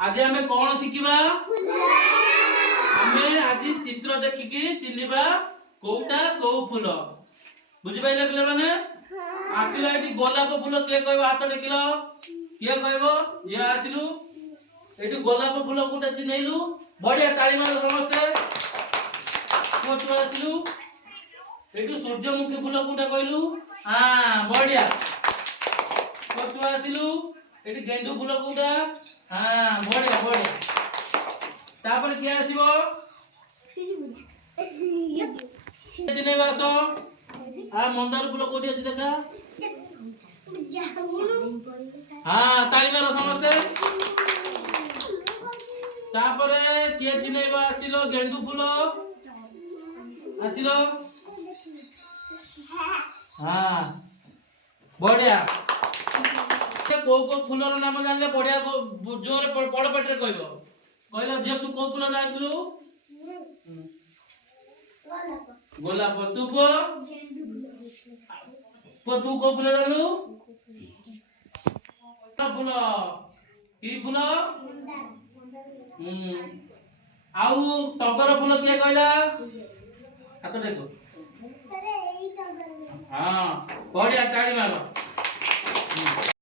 आज आमे कौन शिखिबा आमे आज चित्र देखिकी चिन्हिबा कोउटा को फूल बुझि पाइले पिले माने आसिलो एटी गोलाप फूल के कहबो हाथ टेकिलो के कहबो जे आसिलु एटी गोलाप फूल कोटा चिन्हैलु बढ़िया ताली मारो समस्ते कोच आसिलु एटी सूर्यमुखी फूल कोटा कहलु हां बढ़िया कोच आसिलु एटी गेंडू फूल कोटा हां बढ़िया बढ़िया तापर के आसीबो चिन्है बासो आ मंदार फूल कोठी अछि देखा हां ताली मारो समस्ते तापरे के चिन्हैबा आसिलो गेंडू फूल आसिलो हां बढ़िया को फूलर नाम जानले बढ़िया जोर बड़ पेटे कहबो कहलो जे तू को फूल जानलु गोलाप तू को तू को फूल जानलु फूल की फूल आउ टगर फूल के कहला हाथ देखो हां बढ़िया ताली मारो।